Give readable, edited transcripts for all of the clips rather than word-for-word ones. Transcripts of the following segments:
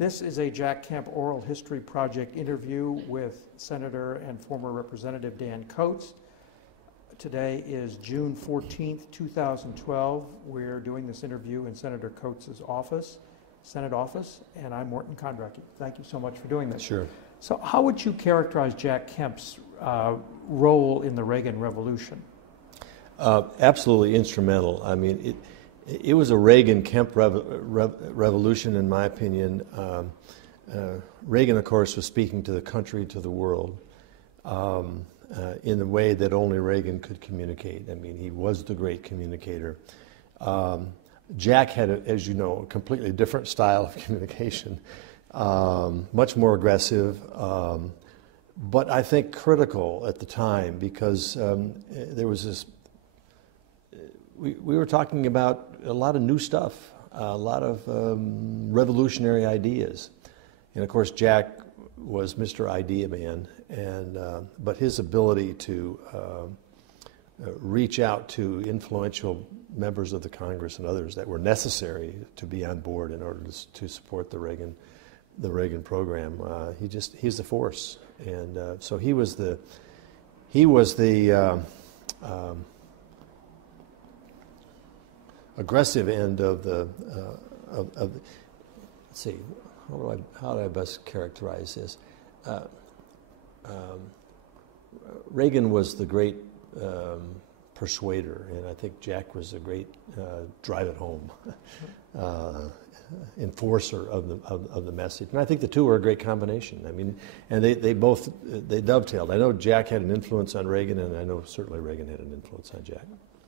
This is a Jack Kemp Oral History Project interview with Senator and former Representative Dan Coates. Today is June 14th, 2012. We're doing this interview in Senator Coates' office, Senate office, and I'm Morton Kondracki. Thank you so much for doing this. Sure. So how would you characterize Jack Kemp's role in the Reagan Revolution? Absolutely instrumental. I mean, it was a Reagan-Kemp revolution, in my opinion. Reagan, of course, was speaking to the country, to the world, in the way that only Reagan could communicate. I mean, he was the great communicator. Jack had, as you know, a completely different style of communication, much more aggressive, but I think critical at the time because there was this. We were talking about a lot of new stuff, a lot of revolutionary ideas. And of course, Jack was Mr. Idea Man, but his ability to reach out to influential members of the Congress and others that were necessary to be on board in order to support the Reagan program, he's the force. And so he was the aggressive end of the let's see, how do I best characterize this? Reagan was the great persuader, and I think Jack was a great drive it home enforcer of the message. And I think the two were a great combination. I mean, and they both dovetailed. I know Jack had an influence on Reagan, and I know certainly Reagan had an influence on Jack.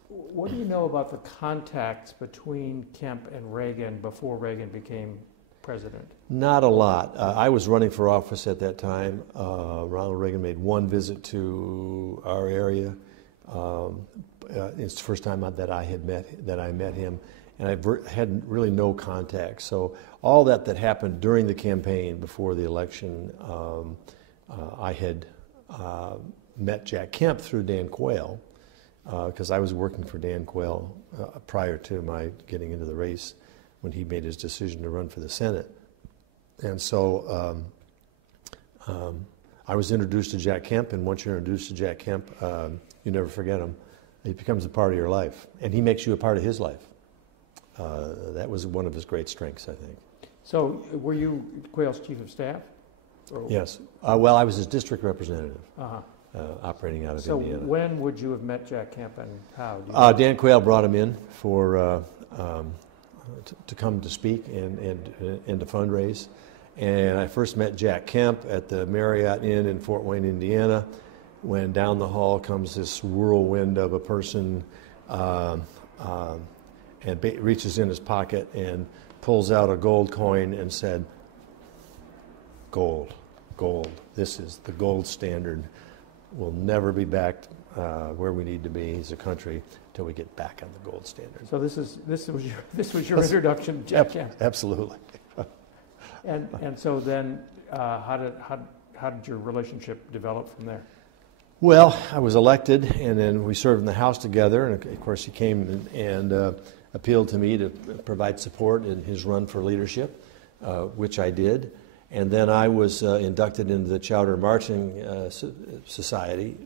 What do you know about the contacts between Kemp and Reagan before Reagan became president? Not a lot. I was running for office at that time. Ronald Reagan made one visit to our area. It's the first time that I met him, and I had really no contact. So all that happened during the campaign before the election, I had met Jack Kemp through Dan Quayle. Because I was working for Dan Quayle prior to my getting into the race when he made his decision to run for the Senate. And so I was introduced to Jack Kemp, and once you're introduced to Jack Kemp, you never forget him. He becomes a part of your life, and he makes you a part of his life. That was one of his great strengths, I think. So were you Quayle's chief of staff? Yes. Well, I was his district representative. Uh-huh. Operating out of so Indiana. So when would you have met Jack Kemp and how? Dan Quayle brought him in for to come to speak and to fundraise. And I first met Jack Kemp at the Marriott Inn in Fort Wayne, Indiana, when down the hall comes this whirlwind of a person and reaches in his pocket and pulls out a gold coin and said, "Gold, gold. This is the gold standard. We'll never be back where we need to be as a country until we get back on the gold standard." So this was your introduction to Jack Kemp. Absolutely. and so then how did your relationship develop from there? Well, I was elected, and then we served in the House together, and of course he came and appealed to me to provide support in his run for leadership, which I did. And then I was inducted into the Chowder Marching Society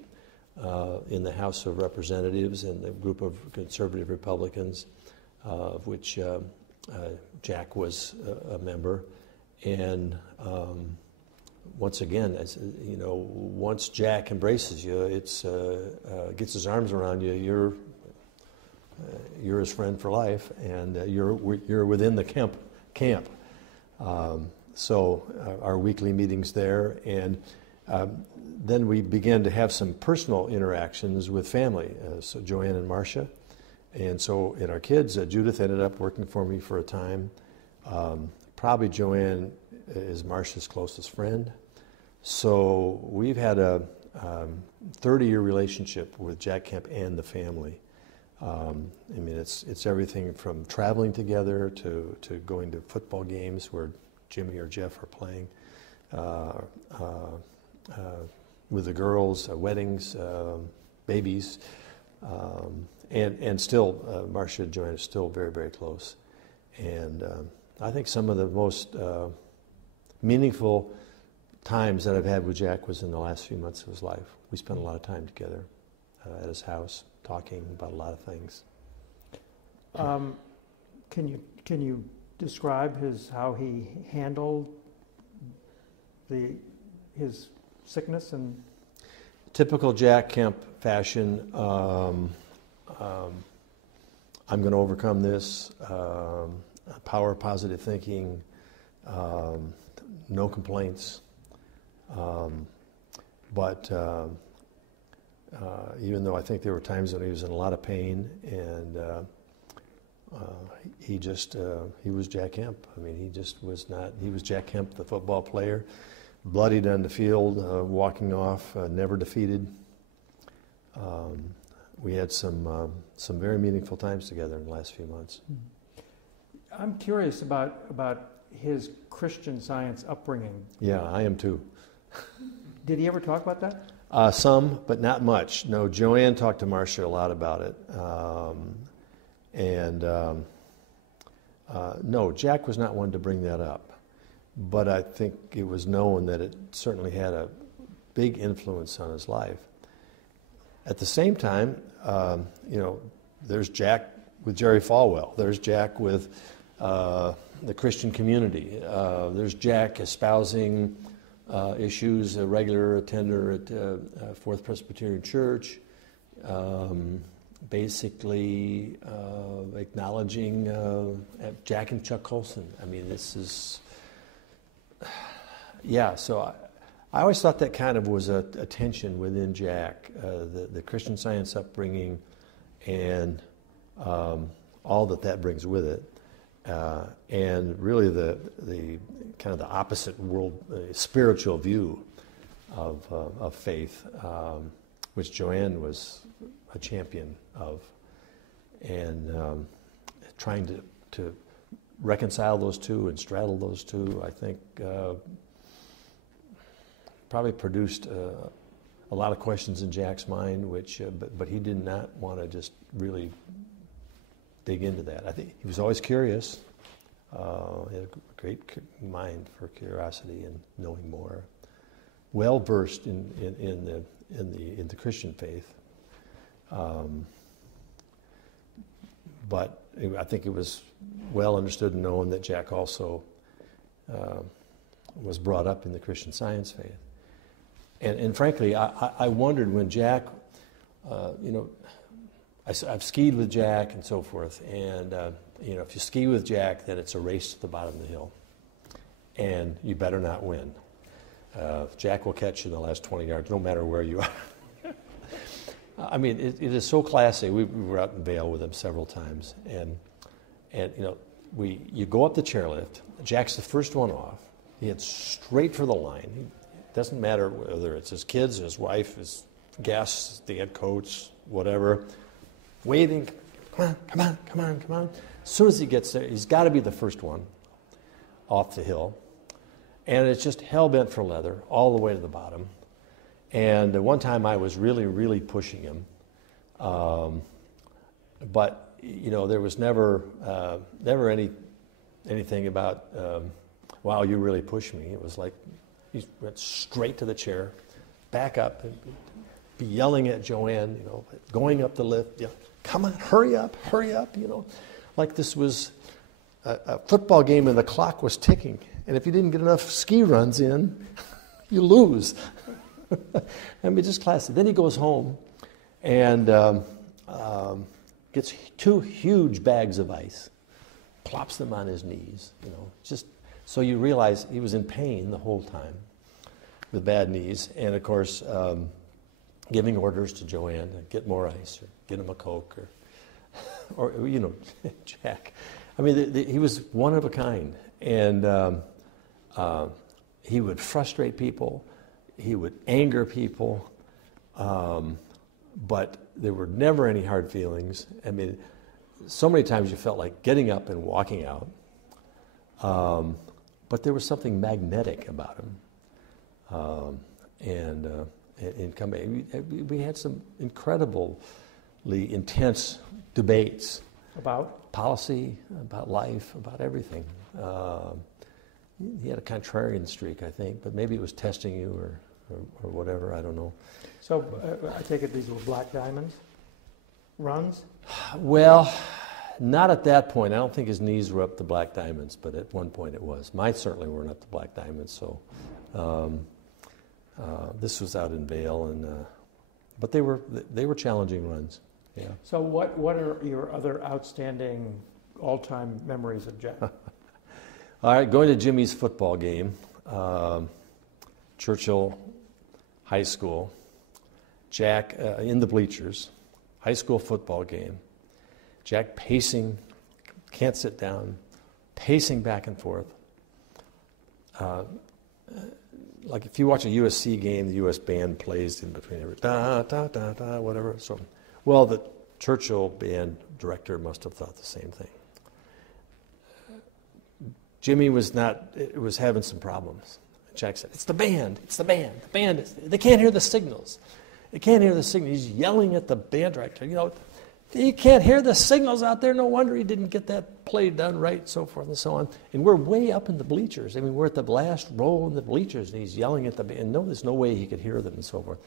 in the House of Representatives and the group of conservative Republicans, of which Jack was a member. And once again, once Jack embraces you, gets his arms around you, you're his friend for life, and you're within the Kemp camp. So our weekly meetings there, and then we began to have some personal interactions with family, so Joanne and Marcia. And so in our kids, Judith ended up working for me for a time. Probably Joanne is Marcia's closest friend. So we've had a 30-year relationship with Jack Kemp and the family. I mean, it's everything from traveling together to going to football games where Jimmy or Jeff are playing, with the girls, weddings, babies, and still Marcia and Joanne are still very, very close. And I think some of the most meaningful times that I've had with Jack was in the last few months of his life. We spent a lot of time together at his house, talking about a lot of things. Can you describe how he handled his sickness and? Typical Jack Kemp fashion. I'm going to overcome this. Power of positive thinking. No complaints. But even though I think there were times when he was in a lot of pain, and he was Jack Kemp. I mean, he was Jack Kemp, the football player, bloodied on the field, walking off, never defeated. We had some very meaningful times together in the last few months. I'm curious about his Christian Science upbringing. Yeah, I am too. Did he ever talk about that? Some, but not much. No, Joanne talked to Marcia a lot about it. No, Jack was not one to bring that up. But I think it was known that it certainly had a big influence on his life. At the same time, there's Jack with Jerry Falwell. There's Jack with the Christian community. There's Jack espousing issues, a regular attender at Fourth Presbyterian Church, basically acknowledging Jack and Chuck Colson. I mean, this is, so I always thought that kind of was a tension within Jack, the Christian Science upbringing and all that brings with it. And really the kind of the opposite world, spiritual view of faith, which Joanne was a champion of, and trying to reconcile those two and straddle those two, I think probably produced a lot of questions in Jack's mind, which but he did not want to just really dig into that. I think he was always curious. He had a great mind for curiosity and knowing more. Well versed in the Christian faith, but I think it was well understood and known that Jack also was brought up in the Christian Science faith. And frankly, I wondered when Jack, I've skied with Jack and so forth, and if you ski with Jack, then it's a race to the bottom of the hill, and you better not win. Jack will catch you in the last 20 yards, no matter where you are. I mean, it is so classy. We were out in Vail with him several times, and you go up the chairlift. Jack's the first one off. He heads straight for the line. It doesn't matter whether it's his kids, his wife, his guests, the head coach, whatever. Waving, come on. As soon as he gets there, he's got to be the first one off the hill. And it's just hell-bent for leather all the way to the bottom. And one time I was really, really pushing him. But, there was never anything about, wow, you really pushed me. It was like he went straight to the chair, back up, and be yelling at Joanne, going up the lift, come on, hurry up, like this was a football game and the clock was ticking. And if you didn't get enough ski runs in, you lose. I mean, just classic. Then he goes home and gets 2 huge bags of ice, plops them on his knees, just so you realize he was in pain the whole time with bad knees. And of course, giving orders to Joanne to get more ice or get him a Coke or Jack. I mean, he was one of a kind. And he would frustrate people. He would anger people. But there were never any hard feelings. I mean, so many times you felt like getting up and walking out. But there was something magnetic about him. We had some incredibly intense debates about policy, about life, about everything. he had a contrarian streak, I think, but maybe it was testing you or whatever, I don't know. So I take it these were Black Diamonds runs? Well, not at that point. I don't think his knees were up to Black Diamonds, but at one point it was. Mine certainly weren't up to Black Diamonds, so this was out in Vail, but they were challenging runs. Yeah. So what are your other outstanding all-time memories of Jack? All right, going to Jimmy's football game, Churchill High School, Jack in the bleachers, high school football game, Jack pacing, can't sit down, pacing back and forth. Like if you watch a USC game, the U.S. band plays in between every da, da, da, da, whatever. So, well, the Churchill band director must have thought the same thing. Jimmy was having some problems. Jack said, "It's the band. It's the band. The band they can't hear the signals. They can't hear the signals." He's yelling at the band director. You can't hear the signals out there. No wonder he didn't get that play done right, so forth and so on. And we're way up in the bleachers. I mean, we're at the last row in the bleachers, and he's yelling at the band. No, there's no way he could hear them and so forth.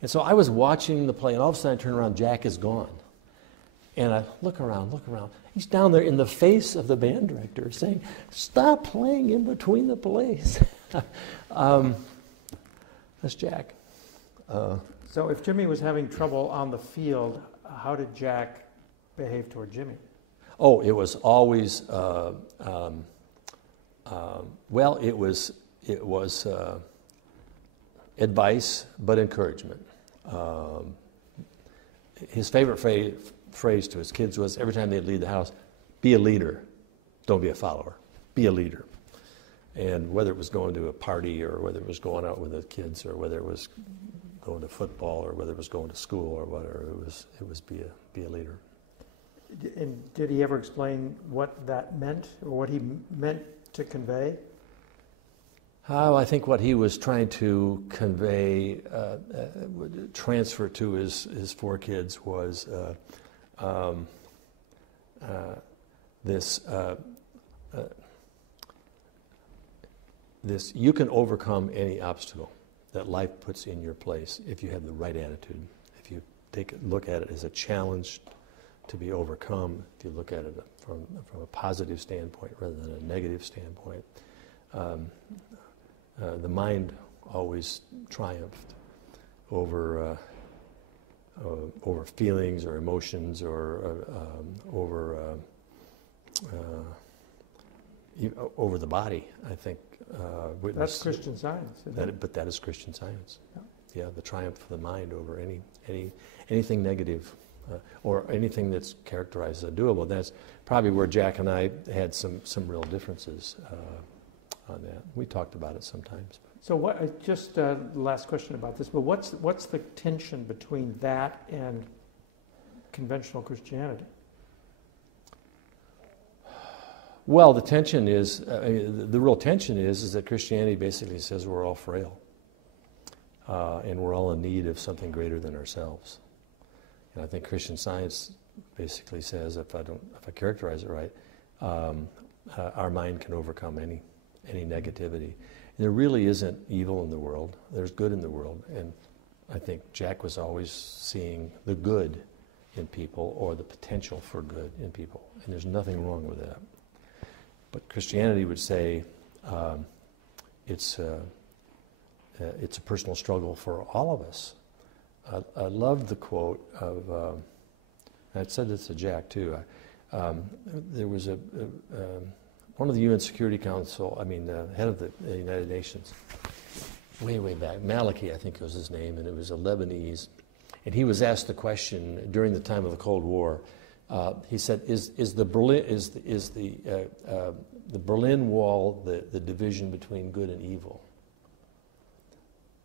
And so I was watching the play, and all of a sudden I turn around, Jack is gone. And I look around. He's down there in the face of the band director saying, "Stop playing in between the plays." That's Jack. So if Jimmy was having trouble on the field, how did Jack behave toward Jimmy? Oh, it was always, it was advice, but encouragement. His favorite phrase to his kids was, every time they'd leave the house, "Be a leader, don't be a follower. Be a leader." And whether it was going to a party or whether it was going out with the kids or whether it was going to football or whether it was going to school or whatever, it was be a leader. And did he ever explain what that meant or what he meant to convey? I think what he was trying to convey, transfer to his four kids was this: you can overcome any obstacle that life puts in your place if you have the right attitude. If you take a look at it as a challenge to be overcome, if you look at it from a positive standpoint rather than a negative standpoint, the mind always triumphed over feelings or emotions or over the body, I think. That's Christian Science, isn't it? But that is Christian Science. Yeah, the triumph of the mind over anything negative or anything that's characterized as doable. That's probably where Jack and I had some real differences on that. We talked about it sometimes. So what? Just last question about this. But what's the tension between that and conventional Christianity? Well, the tension is, the real tension is that Christianity basically says we're all frail, and we're all in need of something greater than ourselves. And I think Christian Science basically says, if I characterize it right, our mind can overcome any negativity. And there really isn't evil in the world. There's good in the world, and I think Jack was always seeing the good in people or the potential for good in people, and there's nothing wrong with that. But Christianity would say it's a personal struggle for all of us. I loved the quote of, I said this to Jack too. There was one of the UN Security Council, the head of the United Nations, way back, Maliki I think was his name, and it was a Lebanese, and he was asked the question during the time of the Cold War. He said, "Is the Berlin Wall the division between good and evil?"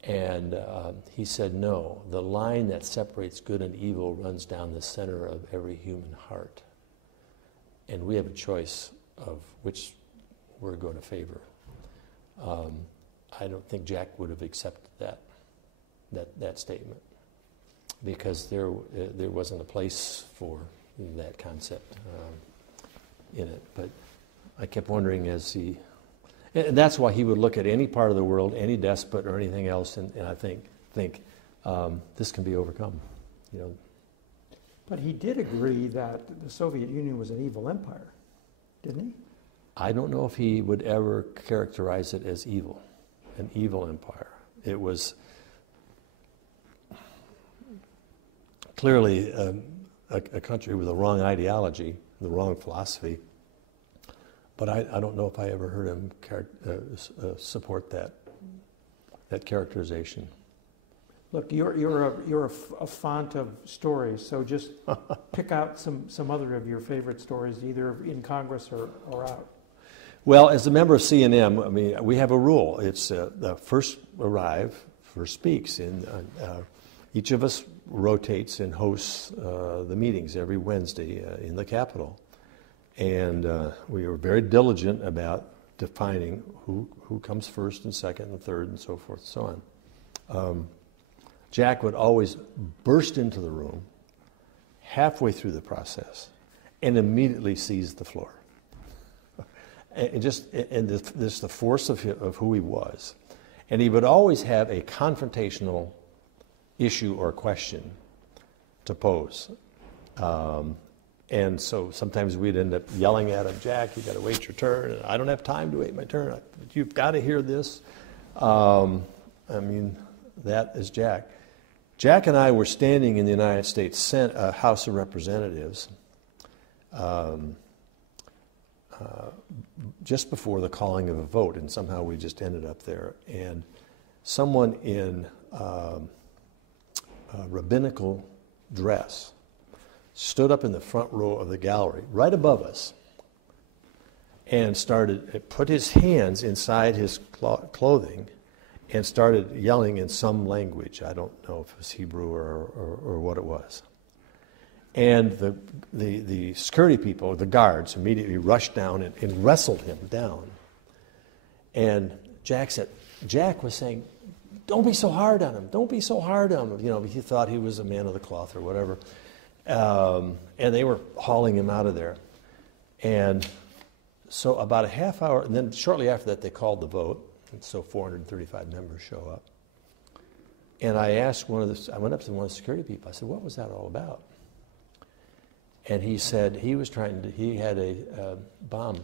And he said, "No. The line that separates good and evil runs down the center of every human heart, and we have a choice of which we're going to favor." I don't think Jack would have accepted that statement because there wasn't a place for that concept in it. But I kept wondering as And that's why he would look at any part of the world, any despot or anything else, and I think this can be overcome. You know. But he did agree that the Soviet Union was an evil empire, didn't he? I don't know if he would ever characterize it as evil, an evil empire. It was clearly a country with the wrong ideology, the wrong philosophy. But I don't know if I ever heard him support that characterization. Look, you're a font of stories, so just pick out some other of your favorite stories, either in Congress or out. Well, as a member of C&M, I mean, we have a rule. It's the first arrive, first speaks. And each of us rotates and hosts the meetings every Wednesday in the Capitol. And we were very diligent about defining who comes first and second and third and so forth and so on. Jack would always burst into the room halfway through the process and immediately seize the floor. And this the force of who he was. And he would always have a confrontational issue or question to pose. And so sometimes we'd end up yelling at him, Jack, you got to wait your turn. And I don't have time to wait my turn. You've got to hear this. I mean, that is Jack. Jack and I were standing in the United States House of Representatives just before the calling of a vote, and somehow we just ended up there. And someone in rabbinical dress stood up in the front row of the gallery, right above us, and put his hands inside his clothing and started yelling in some language. I don't know if it was Hebrew or what it was. And the security people, the guards, immediately rushed down and wrestled him down. And Jack was saying, don't be so hard on him. Don't be so hard on him. You know, he thought he was a man of the cloth or whatever. And they were hauling him out of there. And so about a half hour, and then shortly after that they called the vote. And so 435 members show up. And I went up to one of the security people. I said, what was that all about? And he said he had a bomb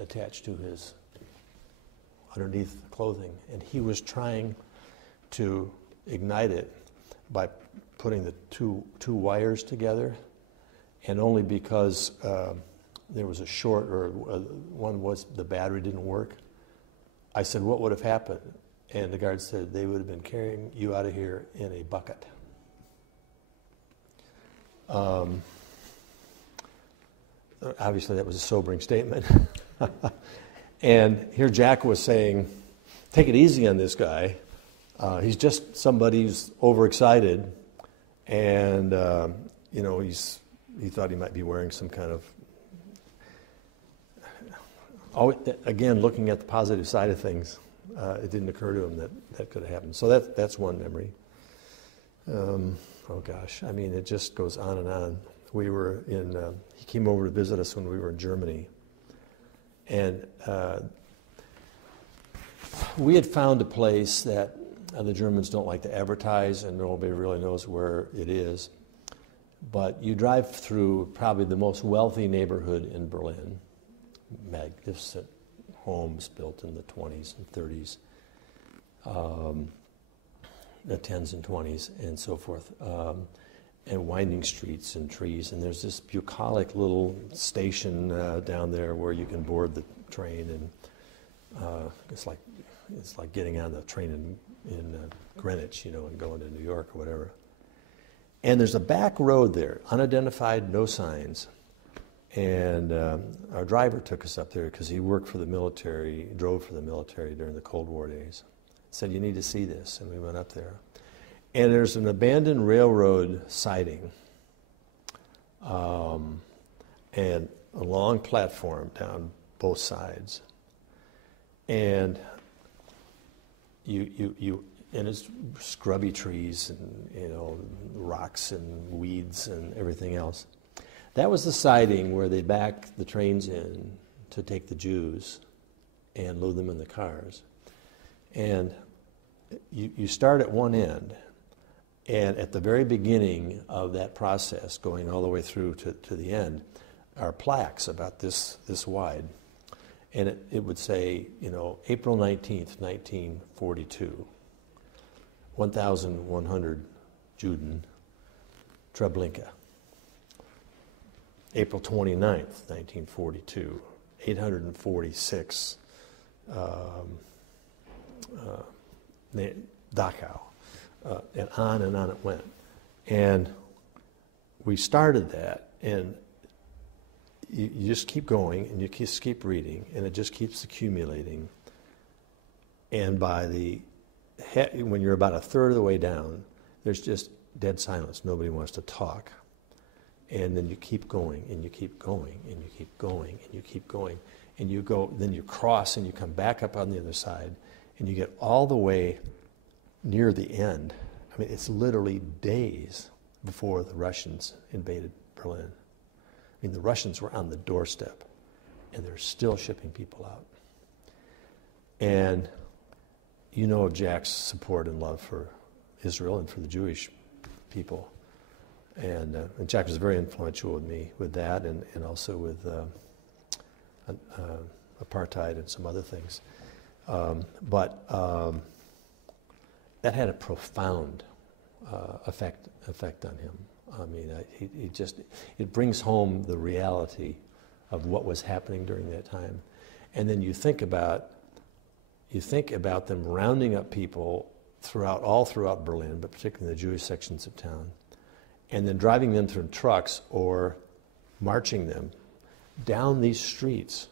attached to his underneath clothing, and he was trying to ignite it by putting the two wires together, and only because there was a short or the battery didn't work. I said, what would have happened? And the guard said, they would have been carrying you out of here in a bucket. Obviously, that was a sobering statement. And here Jack was saying, take it easy on this guy. He's just somebody who's overexcited. And, he thought he might be wearing some kind of... Again, looking at the positive side of things, it didn't occur to him that could have happened. So that's one memory. Oh gosh, I mean, it just goes on and on. We were he came over to visit us when we were in Germany. And we had found a place that the Germans don't like to advertise, and nobody really knows where it is. But you drive through probably the most wealthy neighborhood in Berlin. Magnificent homes built in the 20s and 30s, the 10s and 20s, and so forth, and winding streets and trees. And there's this bucolic little station down there where you can board the train, and it's like getting on the train in Greenwich, and going to New York or whatever. And there's a back road there, unidentified, no signs. And our driver took us up there because he worked for the military, drove for the military during the Cold War days. Said, you need to see this. And we went up there. And there's an abandoned railroad siding and a long platform down both sides. And and it's scrubby trees and, rocks and weeds and everything else. That was the siding where they backed the trains in to take the Jews and load them in the cars. And you start at one end, and at the very beginning of that process, going all the way through to the end, are plaques about this wide. And it would say, April 19th, 1942, 1,100 Juden, Treblinka. April 29th, 1942, 846, Dachau, and on it went. And we started that, and you just keep going, and you just keep reading, and it just keeps accumulating. And when you're about a third of the way down, there's just dead silence. Nobody wants to talk. And then you keep going, and you keep going, and you keep going, and you keep going. And you go, then you cross, and you come back up on the other side, and you get all the way near the end. I mean, it's literally days before the Russians invaded Berlin. I mean, the Russians were on the doorstep, and they're still shipping people out. And you know of Jack's support and love for Israel and for the Jewish people. And Jack was very influential with me with that, and also with apartheid and some other things. But that had a profound effect on him. I mean, it brings home the reality of what was happening during that time. And then you think about them rounding up people all throughout Berlin, but particularly in the Jewish sections of town, and then driving them through trucks or marching them down these streets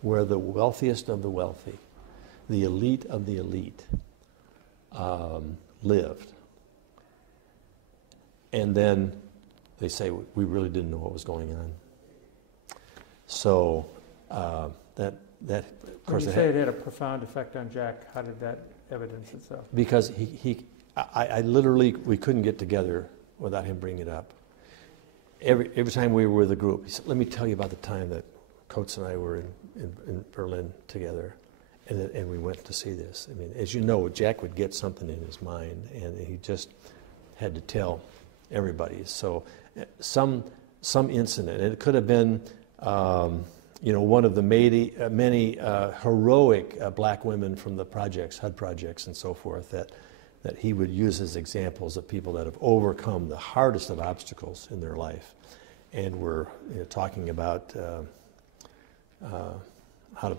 where the wealthiest of the wealthy, the elite of the elite, lived. And then they say, we really didn't know what was going on. So of course, when you say it had a profound effect on Jack, how did that evidence itself? Because I literally, we couldn't get together without him bringing it up. Every time we were with a group, he said, let me tell you about the time that Coates and I were in Berlin together, and we went to see this. I mean, as you know, Jack would get something in his mind, and he just had to tell everybody. So some incident, and it could have been one of the many heroic black women from the projects, HUD projects and so forth, that he would use as examples of people that have overcome the hardest of obstacles in their life. And we're talking about how to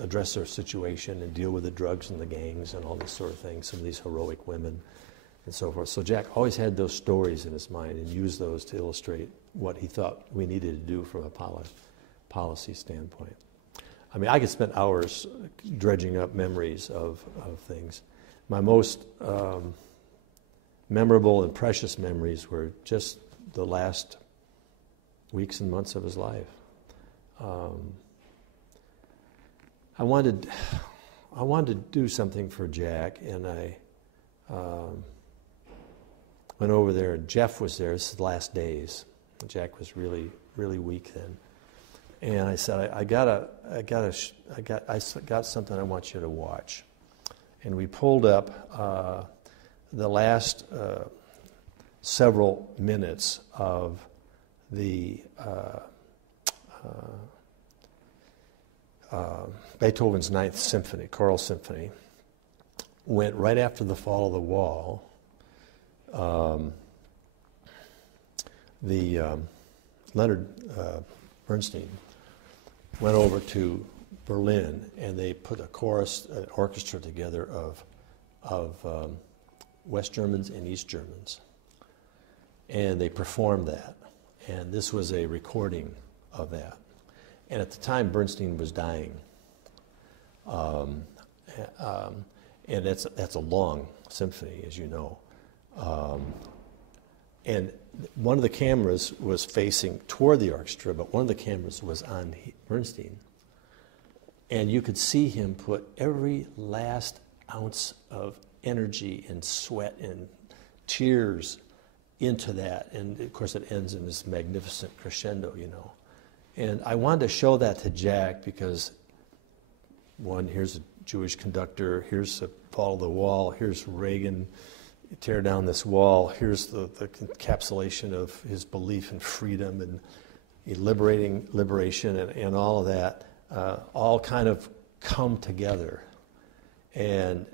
address their situation and deal with the drugs and the gangs and all this sort of thing, some of these heroic women and so forth. So Jack always had those stories in his mind and used those to illustrate what he thought we needed to do from a policy standpoint. I mean, I could spend hours dredging up memories of things. My most memorable and precious memories were just the last weeks and months of his life. I wanted to do something for Jack, and I went over there, and Jeff was there. This is the last days. Jack was really, really weak then. And I said, I got something I want you to watch. And we pulled up the last several minutes of the Beethoven's Ninth Symphony, choral symphony. Went right after the fall of the wall. Leonard Bernstein went over to Berlin, and they put an orchestra together of West Germans and East Germans, and they performed that. And this was a recording of that. And at the time, Bernstein was dying, and that's a long symphony, as you know. And one of the cameras was facing toward the orchestra, but one of the cameras was on Bernstein. And you could see him put every last ounce of energy and sweat and tears into that. And of course, it ends in this magnificent crescendo, And I wanted to show that to Jack because, one, here's a Jewish conductor, here's the fall of the wall, here's Reagan, tear down this wall, here's the encapsulation of his belief in freedom and liberation and all of that, all kind of come together. And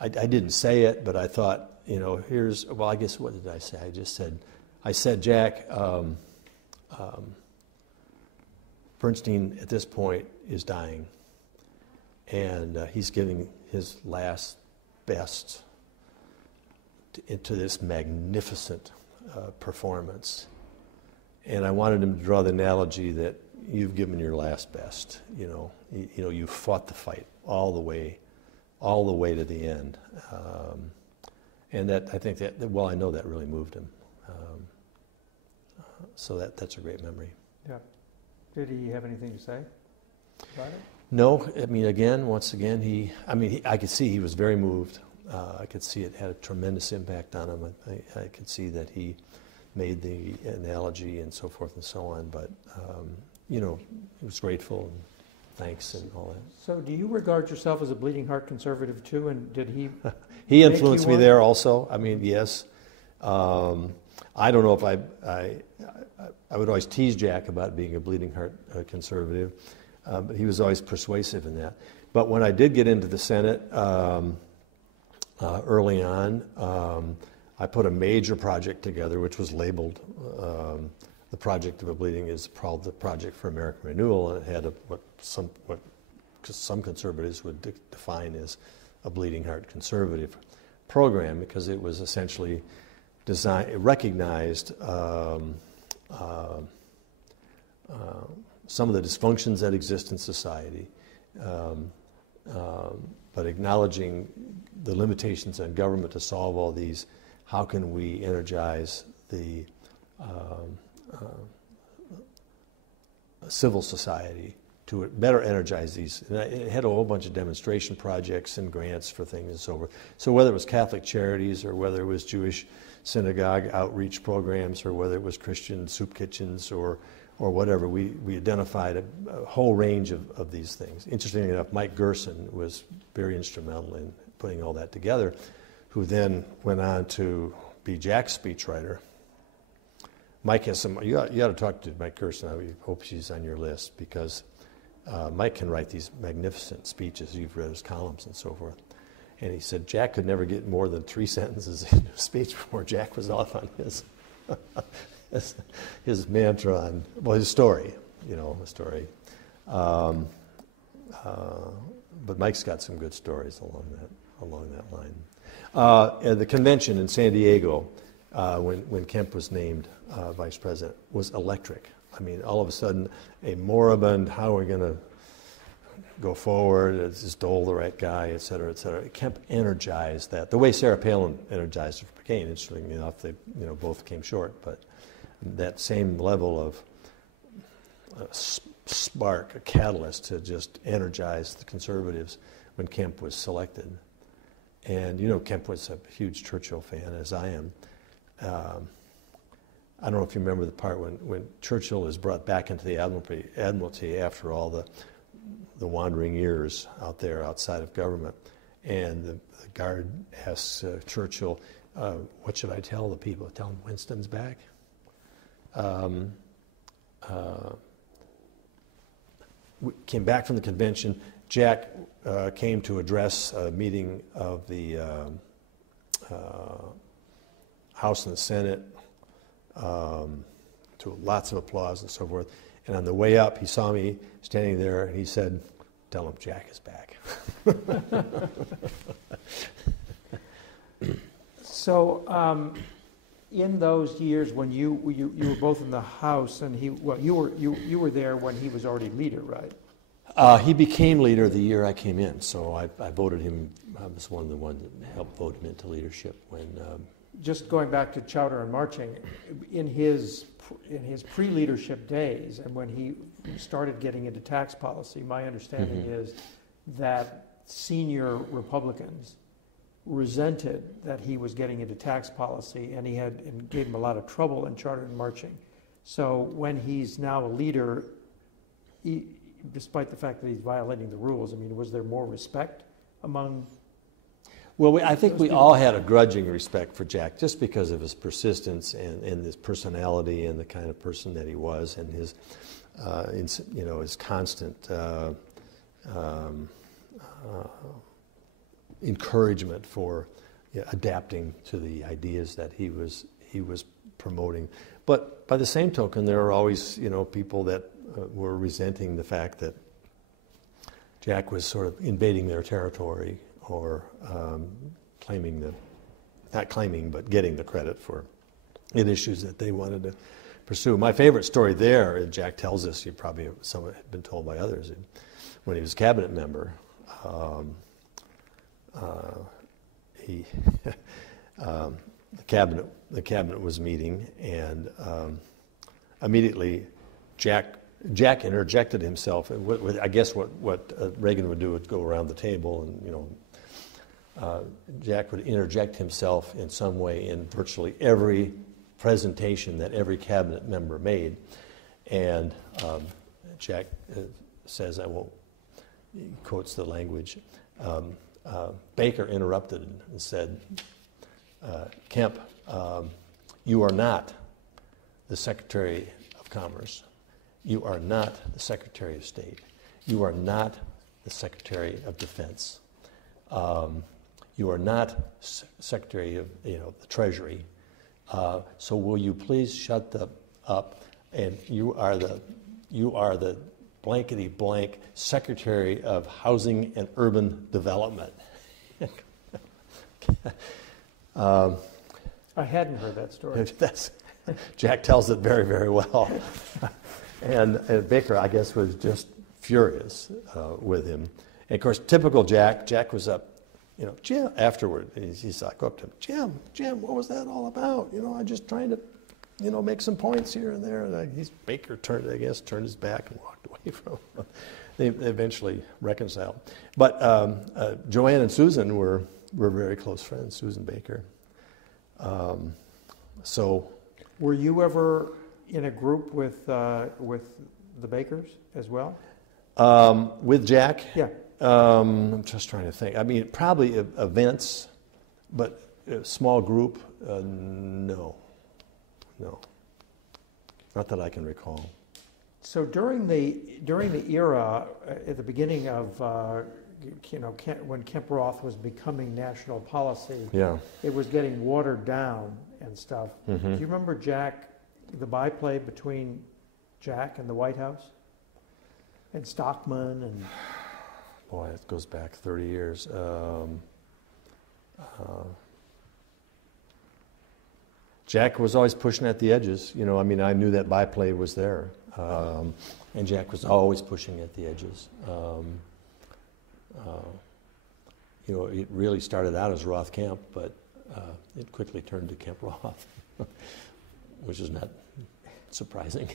I didn't say it, but I thought, I guess what did I say? I said, Jack, Bernstein at this point is dying, and he's giving his last best into this magnificent performance. And I wanted him to draw the analogy that you've given your last best. You fought the fight all the way to the end. And that, I think that, well, I know that really moved him. So that's a great memory. Yeah. Did he have anything to say about it? No, once again, I could see he was very moved. I could see it had a tremendous impact on him. I could see that he made the analogy and so forth and so on. But, he was grateful and thanks and all that. So do you regard yourself as a bleeding heart conservative too? And did he He influenced me there also. Yes. I don't know if I would always tease Jack about being a bleeding heart conservative, but he was always persuasive in that. But when I did get into the Senate early on, I put a major project together, which was labeled the Project of a Bleeding is called the Project for American Renewal, and it had what some conservatives would define as a bleeding heart conservative program, because it was essentially designed, it recognized some of the dysfunctions that exist in society, but acknowledging the limitations on government to solve all these. How can we energize the civil society to better energize these? And it had a whole bunch of demonstration projects and grants for things and so forth. So whether it was Catholic charities or whether it was Jewish synagogue outreach programs or whether it was Christian soup kitchens or whatever, we identified a whole range of these things. Interestingly enough, Mike Gerson was very instrumental in putting all that together, who then went on to be Jack's speechwriter. Mike has you ought to talk to Mike Gerson. I hope she's on your list, because Mike can write these magnificent speeches. You've read his columns and so forth. And he said Jack could never get more than 3 sentences in a speech before Jack was off on his mantra on, his story, the story. But Mike's got some good stories along that line. At the convention in San Diego, when Kemp was named vice president, was electric. All of a sudden, a moribund, how are we going to go forward? Is Dole the right guy, et cetera, et cetera. Kemp energized that. The way Sarah Palin energized McCain, interestingly enough, they both came short, but that same level of spark, a catalyst to just energize the conservatives when Kemp was selected. And Kemp was a huge Churchill fan, as I am. I don't know if you remember the part when Churchill is brought back into the Admiralty after all the wandering years out there outside of government, and the guard asks Churchill, "What should I tell the people? Tell them Winston's back?" We came back from the convention. Jack came to address a meeting of the House and the Senate, to lots of applause and so forth. And on the way up, he saw me standing there, and he said, "Tell him Jack is back." So, in those years when you were both in the House, and you were there when he was already leader, right? He became leader the year I came in, so I voted him. I was one of the ones that helped vote him into leadership when. Just going back to Chowder and Marching, in his pre-leadership days, and when he started getting into tax policy, my understanding is that senior Republicans resented that he was getting into tax policy, and gave him a lot of trouble in Chowder and Marching. So when he's now a leader, despite the fact that he's violating the rules, I mean, was there more respect among? Well, I think we all had a grudging respect for Jack just because of his persistence and his personality and the kind of person that he was, and his, his constant encouragement for adapting to the ideas that he was promoting. But by the same token, there are always people that were resenting the fact that Jack was sort of invading their territory, or getting the credit for issues that they wanted to pursue. My favorite story there, and Jack tells us, some have been told by others, when he was a cabinet member, the cabinet was meeting, and immediately Jack interjected himself. I guess what Reagan would do would go around the table, and Jack would interject himself in some way in virtually every presentation that every cabinet member made. And Jack says, he quotes the language, Baker interrupted and said, Kemp, you are not the Secretary of Commerce. You are not the Secretary of State. You are not the Secretary of Defense. You are not Secretary of the Treasury. So will you please shut up? And you are the blankety blank Secretary of Housing and Urban Development. I hadn't heard that story. Jack tells it very, very well. And Baker, I guess, was just furious with him. And of course, typical Jack. Jack was up, Jim, afterward. He's like, go up to him, Jim, what was that all about? I'm just trying to, make some points here and there. And Baker turned his back and walked away from him. They eventually reconciled. But Joanne and Susan were very close friends, Susan Baker. Were you ever in a group with the Bakers as well? With Jack? Yeah. I'm just trying to think. I mean, probably events, but a small group, no. Not that I can recall. So during the era at the beginning of when Kemp Roth was becoming national policy, yeah, it was getting watered down and stuff. Mm-hmm. Do you remember the byplay between Jack and the White House and Stockman and? Boy, it goes back 30 years. Jack was always pushing at the edges. I knew that byplay was there. And Jack was always pushing at the edges. It really started out as Roth Kemp, but it quickly turned to Kemp Roth, which is not surprising.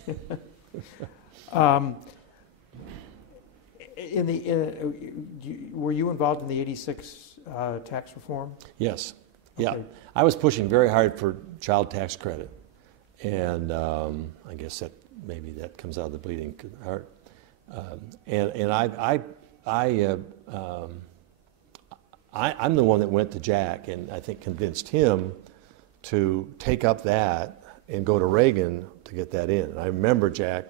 Were you involved in the '86 tax reform? Yes. Yeah. Okay. I was pushing very hard for child tax credit, and I guess maybe that comes out of the bleeding heart. I'm the one that went to Jack and I think convinced him to take up that and go to Reagan to get that in. And I remember Jack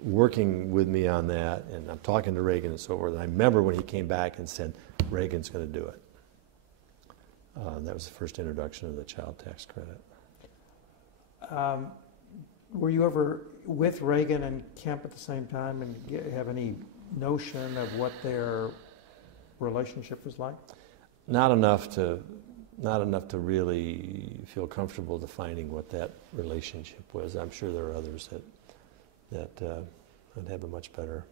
working with me on that, and I'm talking to Reagan and so forth. And I remember when he came back and said, Reagan's going to do it. That was the first introduction of the child tax credit. Were you ever with Reagan and Kemp at the same time, and have any notion of what their relationship was like? Not enough to really feel comfortable defining what that relationship was. I'm sure there are others that would have a much better.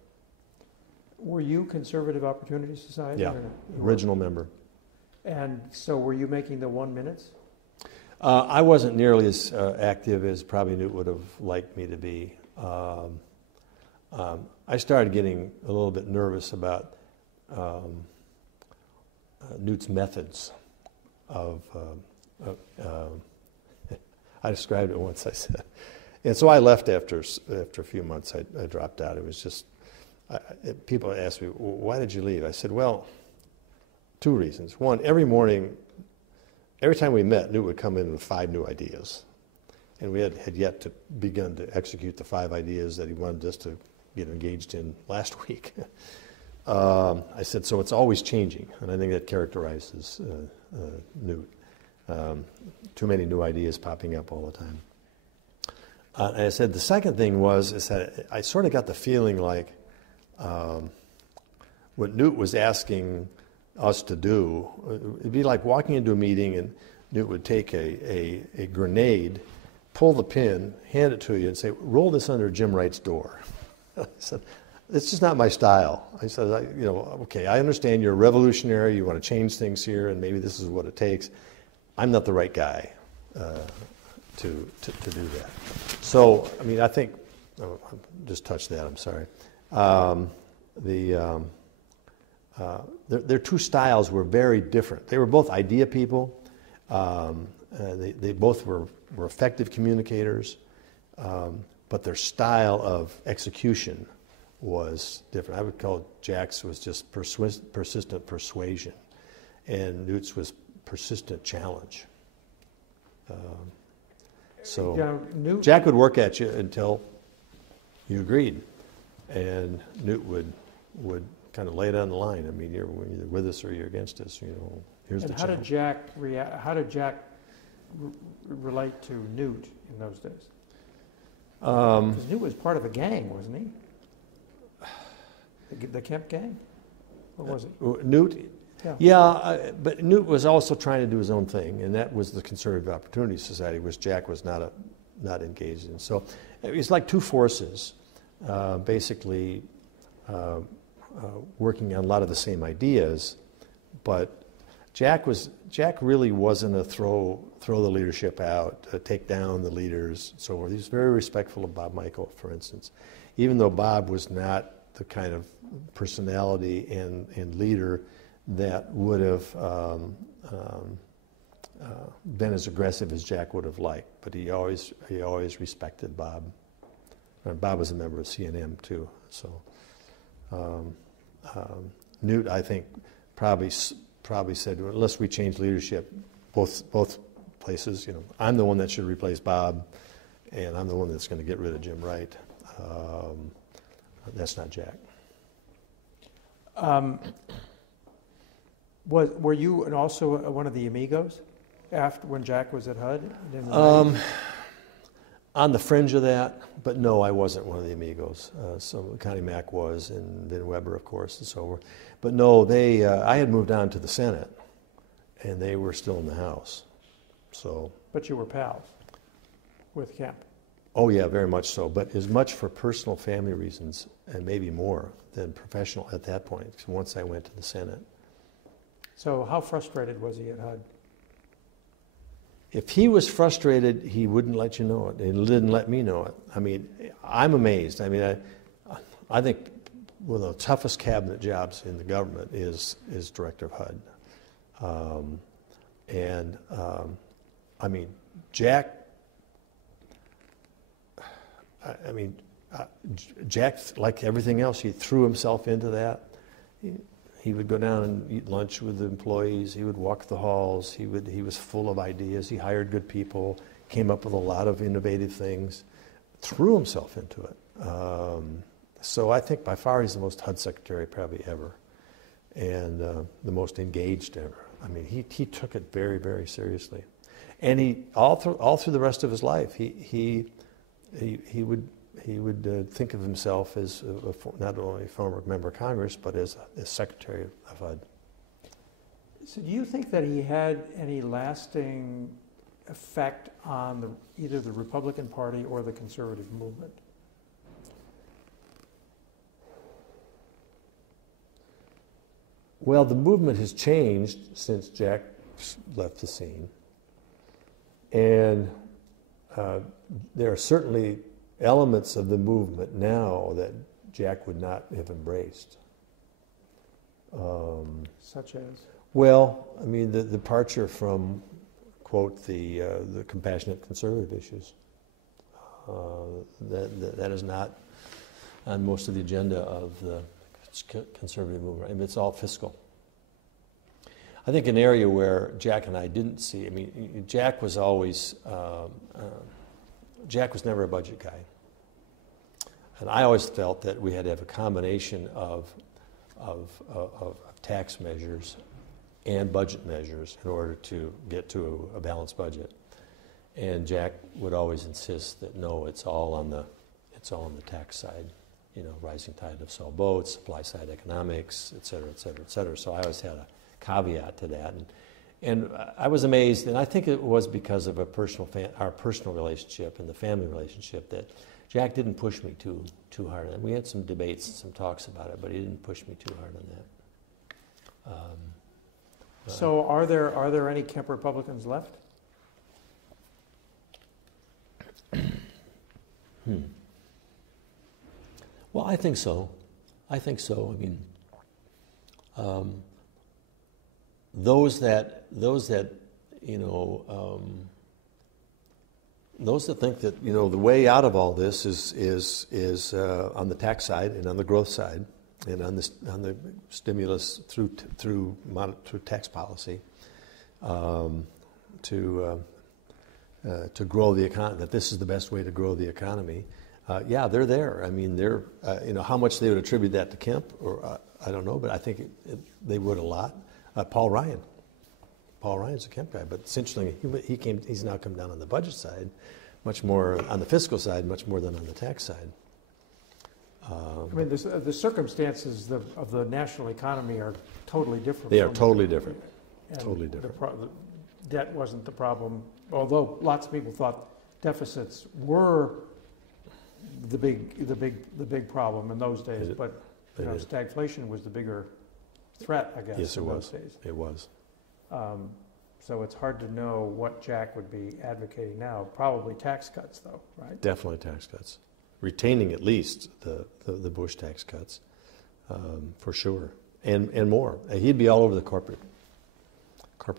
Were you Conservative Opportunity Society? Yeah, original member. And so were you making the 1 minutes? I wasn't nearly as active as probably Newt would have liked me to be. I started getting a little bit nervous about Newt's methods of I described it once. I said, And so I left after a few months. I dropped out. It was just, people asked me, well, why did you leave? I said, well, two reasons. One, every morning, every time we met, Newt would come in with 5 new ideas. And we had yet to begin to execute the 5 ideas that he wanted us to get engaged in last week. I said, so it's always changing, and I think that characterizes Newt. Too many new ideas popping up all the time. And I said the second thing is that I sort of got the feeling like what Newt was asking us to do, it'd be like walking into a meeting and Newt would take a grenade, pull the pin, hand it to you, and say, roll this under Jim Wright's door. I said, it's just not my style. I said, okay, I understand you're a revolutionary, you want to change things here, and maybe this is what it takes. I'm not the right guy to do that. So, I mean, I think, just touch that, I'm sorry. Their two styles were very different. They were both idea people. They both were effective communicators, but their style of execution was different. I would call Jack's was just persistent persuasion, and Newt's was persistent challenge. Newt, Jack would work at you until you agreed, and Newt would kind of lay it on the line. I mean, you're either with us or you're against us. Here's the challenge. How did Jack relate to Newt in those days? Because Newt was part of a gang, wasn't he? The Kemp gang? Or was it? Newt? Yeah, but Newt was also trying to do his own thing, and that was the Conservative Opportunity Society, which Jack was not engaged in. So it's like two forces, basically working on a lot of the same ideas, but Jack really wasn't a throw the leadership out, take down the leaders, and so forth. He was very respectful of Bob Michael, for instance, even though Bob was not the kind of personality and leader that would have been as aggressive as Jack would have liked. But he always respected Bob. And Bob was a member of CNM too. So Newt, I think, probably said, well, unless we change leadership, both places, I'm the one that should replace Bob, and I'm the one that's going to get rid of Jim Wright. That's not Jack. Were you also one of the amigos when Jack was at HUD? On the fringe of that, but no, I wasn't one of the amigos. So Connie Mack was, and Vin Weber, of course, and so forth. But no, I had moved on to the Senate, and they were still in the House. So. But you were pals with Kemp. Oh yeah, very much so. But as much for personal family reasons, and maybe more than professional at that point. Once I went to the Senate. So how frustrated was he at HUD? If he was frustrated, he wouldn't let you know it. He didn't let me know it. I mean, I'm amazed. I mean, I think one of the toughest cabinet jobs in the government is director of HUD. I mean, Jack, Jack, like everything else, he threw himself into that. He would go down and eat lunch with the employees. He would walk the halls. He was full of ideas. He hired good people, came up with a lot of innovative things, threw himself into it. So I think by far he's the most HUD secretary probably ever, and the most engaged ever. I mean, he took it very, very seriously, and he all through the rest of his life, he would think of himself as not only a former member of Congress, but as Secretary of HUD. So do you think that he had any lasting effect on either the Republican Party or the conservative movement? Well, the movement has changed since Jack left the scene. And there are certainly elements of the movement now that Jack would not have embraced. Such as? Well, I mean, the departure from, quote, the compassionate conservative issues. That is not on most of the agenda of the conservative movement. I mean, it's all fiscal. I think an area where Jack and I didn't see, I mean, Jack was always, Jack was never a budget guy. And I always felt that we had to have a combination of tax measures and budget measures in order to get to a balanced budget. And Jack would always insist that no, it's all on the tax side. You know, rising tide lifts all boats, supply side economics, et cetera, et cetera, et cetera. So I always had a caveat to that, and I was amazed, and I think it was because of our personal relationship and the family relationship that Jack didn't push me too hard on it. We had some debates and some talks about it, but he didn't push me too hard on that. So are there any Kemp Republicans left? Well, I think so. I mean, those that you know, those that think that the way out of all this is on the tax side and on the growth side and on the stimulus through tax policy to grow the economy. That this is the best way to grow the economy. Yeah, they're there. I mean, they're how much they would attribute that to Kemp, or I don't know, but I think they would a lot. Paul Ryan's a Kemp guy, but it's interesting. He's now come down on the budget side, much more on the fiscal side, much more than on the tax side. I mean, the circumstances of the national economy are totally different. They are totally different. And totally different. The debt wasn't the problem, although lots of people thought deficits were the big problem in those days. But stagflation was the bigger threat, I guess. Yes, it in was. Those days. It was. So it's hard to know what Jack would be advocating now. Probably tax cuts, though, right? Definitely tax cuts. Retaining at least the Bush tax cuts, for sure, and more. He'd be all over the corporate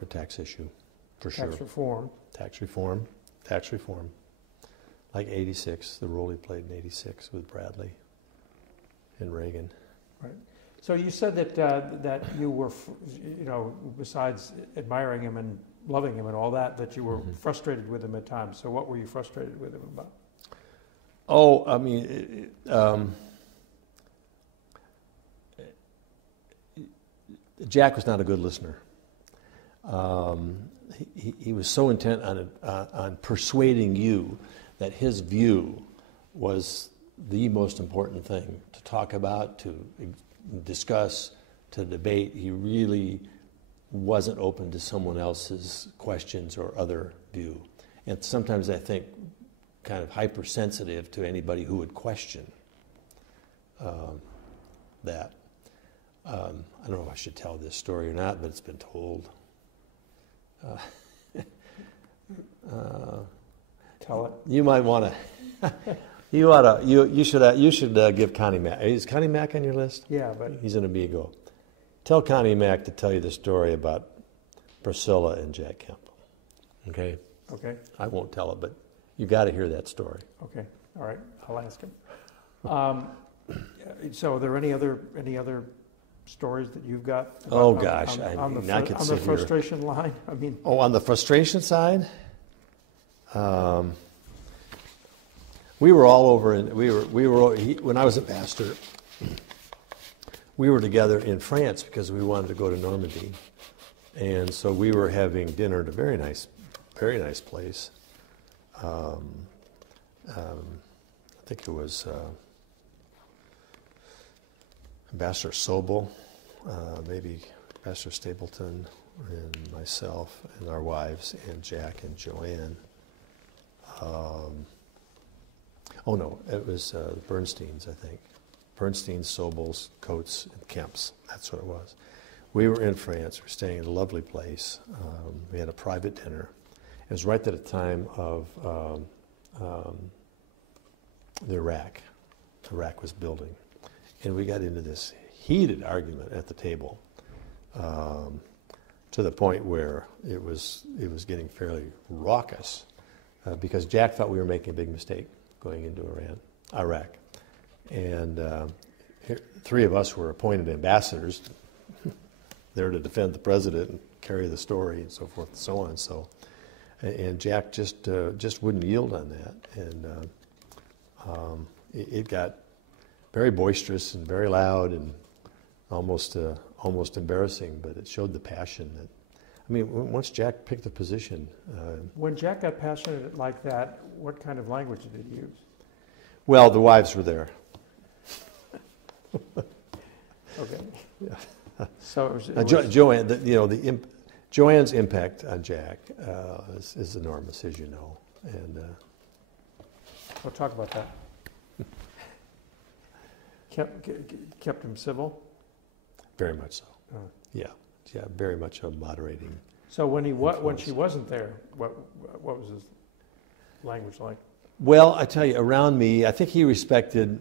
tax issue, for sure. Tax reform. Like 86, the role he played in 86 with Bradley and Reagan. Right. So you said that you were, besides admiring him and loving him and all that you were frustrated with him at times. So what were you frustrated with him about? Oh, I mean, Jack was not a good listener. He was so intent on persuading you that his view was the most important thing to talk about, to discuss, to debate. He really wasn't open to someone else's questions or other view. And sometimes I think kind of hypersensitive to anybody who would question that. I don't know if I should tell this story or not, but it's been told. Tell it. You might want to. You should give Connie Mack. Is Connie Mack on your list? Yeah, but he's an amigo. Tell Connie Mack to tell you the story about Priscilla and Jack Kemp. Okay. Okay. I won't tell it, but you got to hear that story. Okay. All right. I'll ask him. So, are there any other stories that you've got? Oh gosh, on the frustration line. I mean. Oh, on the frustration side. We were all over, and when I was a pastor, we were together in France because we wanted to go to Normandy, and so we were having dinner at a very nice place. I think it was Ambassador Sobel, maybe Pastor Stapleton, and myself, and our wives, and Jack and Joanne. Oh no, it was the Bernsteins, I think. Bernsteins, Sobels, Coates, and Kemps. That's what it was. We were in France. We were staying at a lovely place. We had a private dinner. It was right at the time of the Iraq. Iraq was building. And we got into this heated argument at the table to the point where it was getting fairly raucous because Jack thought we were making a big mistake. going into Iraq. And three of us were appointed ambassadors there to defend the president and carry the story and so forth and so on. So, and Jack just wouldn't yield on that, and it got very boisterous and very loud and almost embarrassing. But it showed the passion that. I mean, once Jack picked a position. When Jack got passionate like that, what kind of language did he use? Well, the wives were there. Okay. Yeah. So it was, Joanne, Joanne's impact on Jack is enormous, as you know, and we'll talk about that. Kept him civil. Very much so. Yeah, very much a moderating. So when she wasn't there, what was his language like? Well, I tell you, around me, I think he respected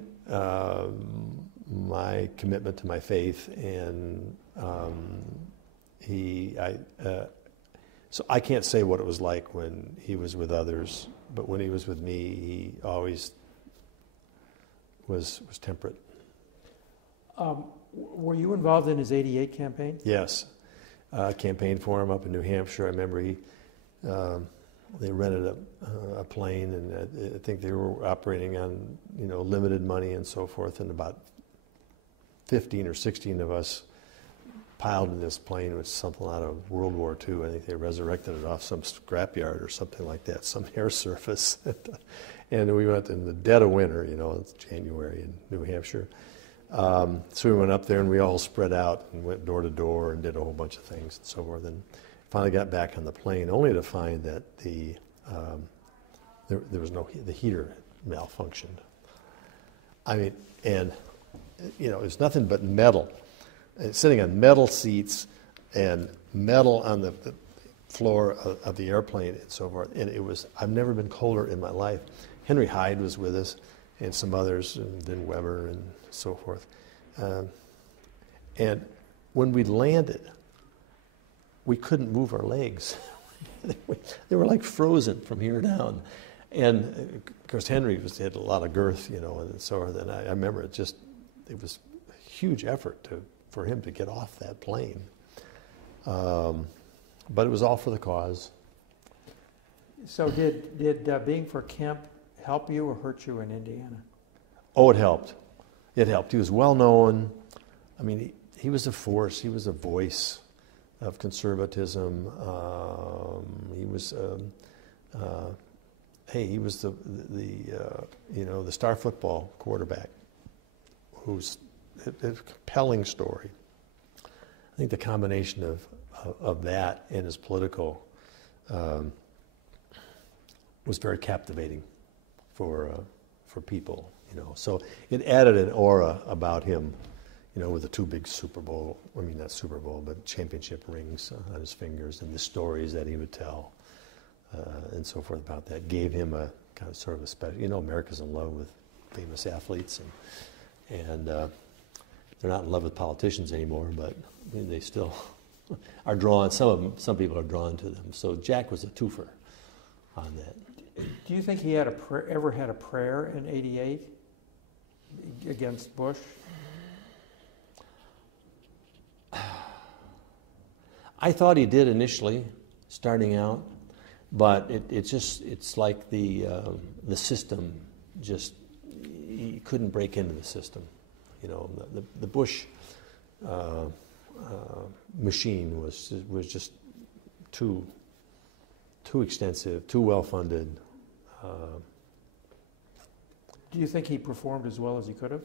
my commitment to my faith, and so I can't say what it was like when he was with others, but when he was with me, he always was temperate. Were you involved in his '88 campaign? Yes, campaigned for him up in New Hampshire. I remember they rented a plane, and I think they were operating on limited money and so forth, and about 15 or 16 of us piled in this plane, which was something out of World War II. I think they resurrected it off some scrapyard or something like that, some air surface. And we went in the dead of winter, it's January in New Hampshire. So we went up there and we all spread out and went door to door and did a whole bunch of things and so forth. And finally got back on the plane, only to find that there was the heater malfunctioned. I mean, and it was nothing but metal, sitting on metal seats and metal on the floor of the airplane and so forth. And I've never been colder in my life. Henry Hyde was with us and some others, and then Weber and so forth. And when we landed, we couldn't move our legs. They were like frozen from here down. And of course, Henry had a lot of girth, and so forth. And I remember it was a huge effort for him to get off that plane. But it was all for the cause. So did being for Kemp help you or hurt you in Indiana? Oh, it helped. It helped. He was well known. I mean, he was a force. He was a voice of conservatism. He was he was the star football quarterback who's a compelling story. I think the combination of that and his political was very captivating for people, So it added an aura about him, with the two big not Super Bowl, but championship rings on his fingers, and the stories that he would tell and so forth about that gave him a kind of sort of a special. America's in love with famous athletes, and they're not in love with politicians anymore, but they still are drawn. Some people are drawn to them. So Jack was a twofer on that. Do you think he ever had a prayer in '88 against Bush? I thought he did initially, starting out, but it's like the system just, he couldn't break into the system. The Bush machine was just too extensive, too well funded. Do you think he performed as well as he could have?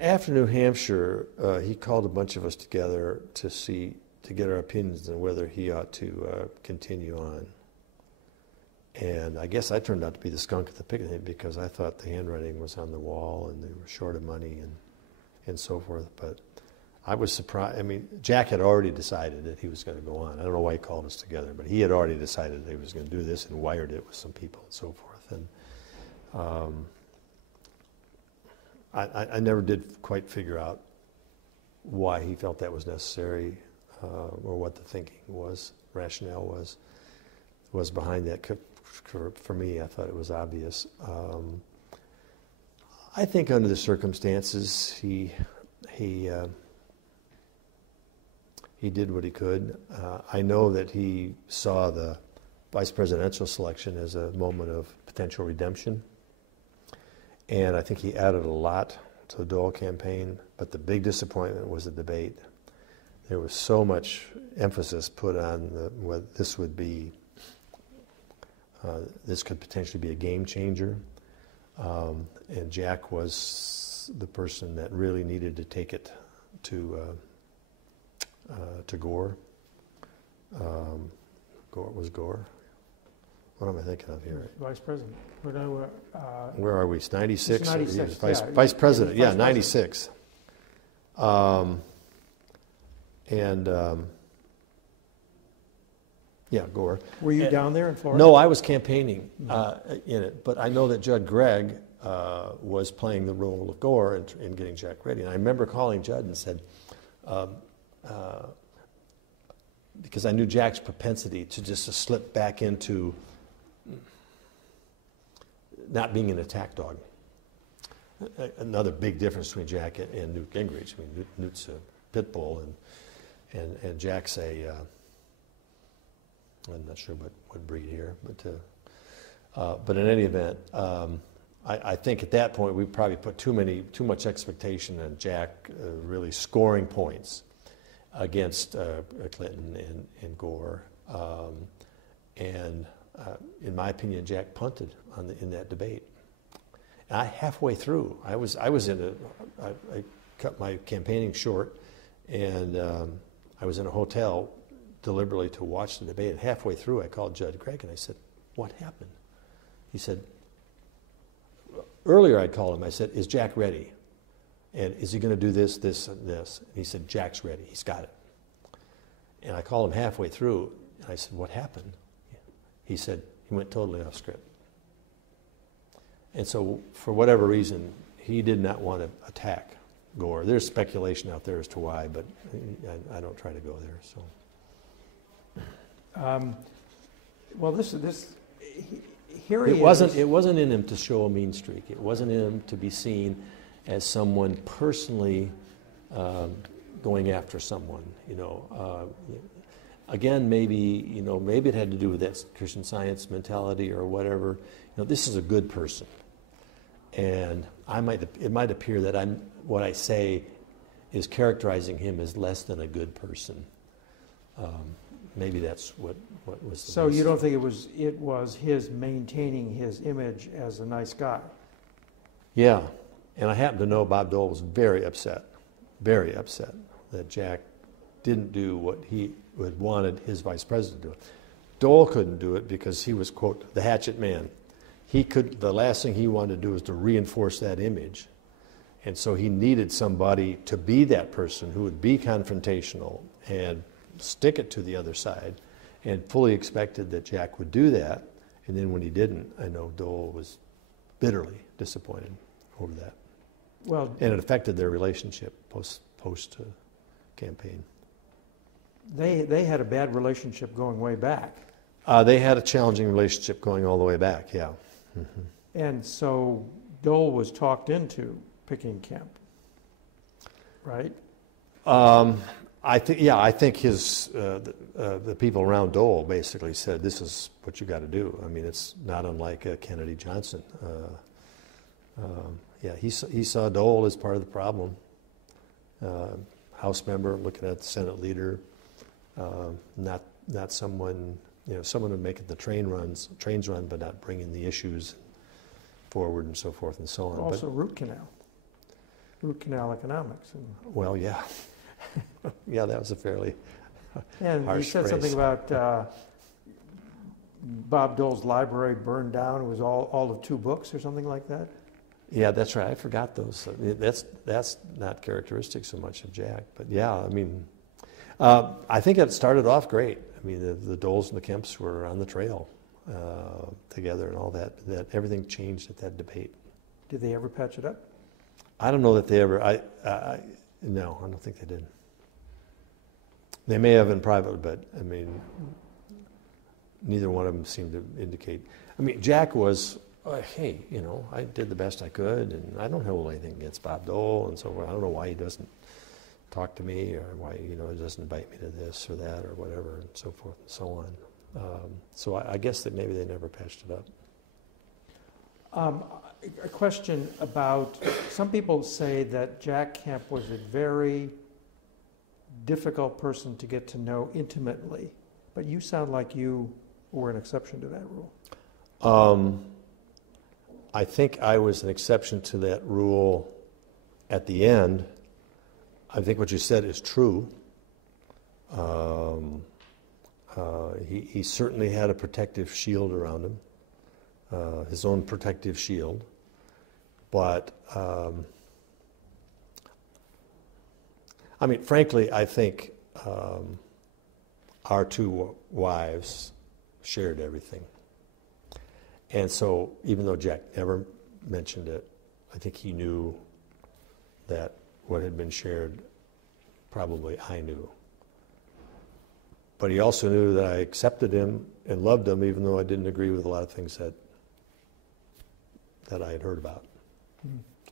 After New Hampshire, he called a bunch of us together to get our opinions on whether he ought to continue on. And I guess I turned out to be the skunk at the picnic because I thought the handwriting was on the wall and they were short of money and so forth. But I was surprised. I mean, Jack had already decided that he was going to go on. I don't know why he called us together, but he had already decided that he was going to do this and wired it with some people and so forth. And I never did quite figure out why he felt that was necessary, or what the thinking was, rationale was behind that. For me, I thought it was obvious. I think under the circumstances, he did what he could. I know that he saw the vice presidential selection as a moment of potential redemption, and I think he added a lot to the Dole campaign, but the big disappointment was the debate. There was so much emphasis put on what this would be. This could potentially be a game changer, and Jack was the person that really needed to take it to Gore. Gore. What am I thinking of here? Vice President. Where are we? 96? 96, Vice President, Vice 96. Gore. Were you down there in Florida? No, I was campaigning in it, but I know that Judd Gregg was playing the role of Gore in getting Jack ready. And I remember calling Judd and said, because I knew Jack's propensity to just slip back into not being an attack dog. Another big difference between Jack and Newt Gingrich. I mean, Newt's a pit bull, and Jack's a I'm not sure what breed here, but in any event, I think at that point we probably put too much expectation on Jack really scoring points against Clinton and Gore, and in my opinion, Jack punted in that debate. And halfway through, I cut my campaigning short, and I was in a hotel deliberately to watch the debate. And halfway through, I called Judd Gregg and I said, "What happened?" He said, earlier I'd called him. I said, "Is Jack ready? And is he going to do this, this, and this?" And he said, "Jack's ready. He's got it." And I called him halfway through, and I said, "What happened?" He said, "He went totally off script." And so, for whatever reason, he did not want to attack Gore. There's speculation out there as to why, but I don't try to go there. So. Well, here he is. It wasn't in him to show a mean streak. It wasn't in him to be seen as someone personally going after someone. Again, maybe it had to do with that Christian Science mentality or whatever. This is a good person, and it might appear that what I say is characterizing him as less than a good person. Maybe that's what was. So you don't think it was his maintaining his image as a nice guy? Yeah, and I happen to know Bob Dole was very upset that Jack didn't do what he had wanted his vice president to do. Dole couldn't do it because he was, quote, the hatchet man. The last thing he wanted to do was to reinforce that image. And so he needed somebody to be that person who would be confrontational and stick it to the other side, and fully expected that Jack would do that. And then when he didn't, I know Dole was bitterly disappointed over that. Well, and it affected their relationship post campaign. They had a bad relationship going way back. They had a challenging relationship going all the way back, yeah. Mm-hmm. And so Dole was talked into picking Kemp, right? I think the people around Dole basically said, "This is what you got to do." I mean, it's not unlike Kennedy Johnson. He saw Dole as part of the problem. House member looking at the Senate leader, not someone would make it the trains run, but not bringing the issues forward and so forth and so on. Also, root canal economics. Well, yeah. Yeah, that was a fairly and harsh you said phrase. Something about Bob Dole's library burned down. It was all of 2 books or something like that. Yeah, that's right. I forgot those. That's not characteristic so much of Jack, but yeah, I mean, I think it started off great. I mean, the Doles and the Kemps were on the trail together, and all that everything changed at that debate. Did they ever patch it up? I don't know that they ever. No, I don't think they did. They may have in private, but I mean, neither one of them seemed to indicate. I mean, Jack was, hey, you know, I did the best I could, and I don't hold anything against Bob Dole, and so I don't know why he doesn't talk to me, or why, you know, he doesn't invite me to this or that or whatever, and so forth and so on. So I guess that maybe they never patched it up. A question about, some people say that Jack Kemp was a very difficult person to get to know intimately, but you sound like you were an exception to that rule. I think I was an exception to that rule at the end. I think what you said is true. He certainly had a protective shield around him, his own protective shield. But, I mean, frankly, I think our two wives shared everything. And so, even though Jack never mentioned it, I think he knew that what had been shared, probably I knew. But he also knew that I accepted him and loved him, even though I didn't agree with a lot of things that I had heard about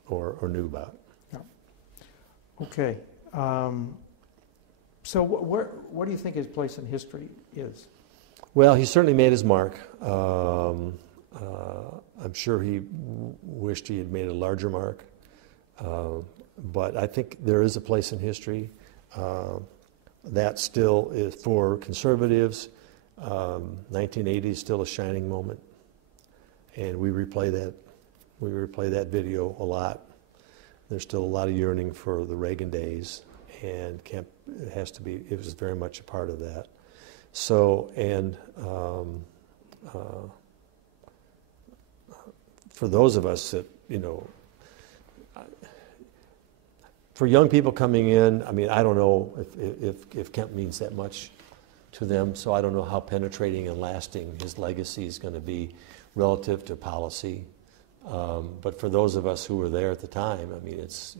or knew about. Yeah. Okay. So what do you think his place in history is? Well, he certainly made his mark. I'm sure he wished he had made a larger mark. But I think there is a place in history. That still is, for conservatives, 1980 is still a shining moment. And we replay that video a lot. There's still a lot of yearning for the Reagan days, and Kemp it was very much a part of that. So, and for those of us that, you know, for young people coming in, I mean, I don't know if Kemp means that much to them, so I don't know how penetrating and lasting his legacy is going to be relative to policy. But for those of us who were there at the time, I mean, it's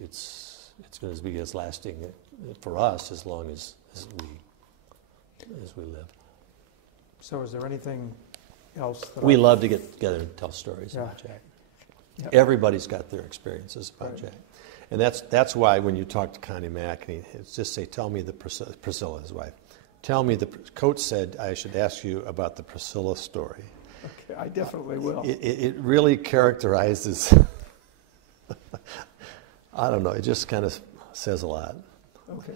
going to be as lasting for us as long as we live. So is there anything else? We love to get together and tell stories about Jack. Yep. Everybody's got their experiences about Jack. And that's why when you talk to Connie Mack, and just say, tell me Priscilla, his wife, tell me Coach said I should ask you about the Priscilla story. Okay, I definitely will. It really characterizes, I don't know, it just kind of says a lot. Okay.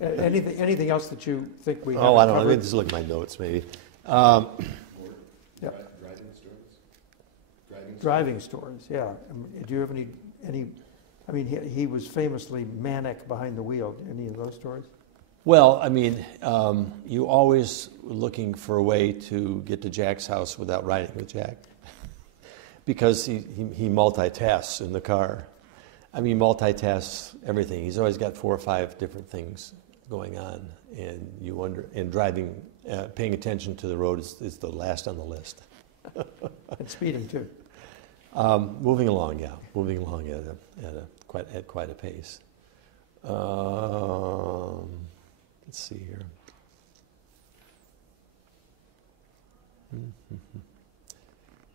Anything else that you think we have? Oh, I don't know. Let me just look at my notes, maybe. Yeah. Driving stories, yeah. Do you have any? I mean, he was famously manic behind the wheel. Any of those stories? Well, I mean, you always looking for a way to get to Jack's house without riding with Jack, because he multitasks in the car. I mean, multitasks everything. He's always got 4 or 5 different things going on, and you wonder. And driving, paying attention to the road is the last on the list. And speeding too. Moving along at quite a pace. Let's see here.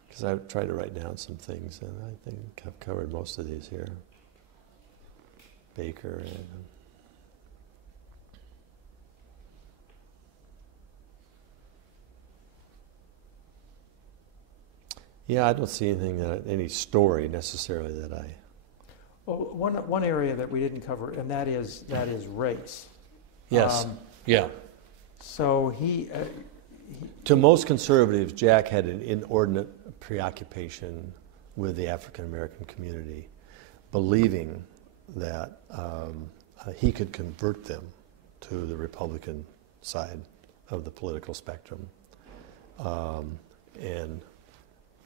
Because I tried to write down some things, and I think I've covered most of these here. Baker and. Yeah, I don't see any story necessarily that I. Well, one area that we didn't cover, and that is race. Yes. Yeah. So he. To most conservatives, Jack had an inordinate preoccupation with the African American community, believing that he could convert them to the Republican side of the political spectrum, and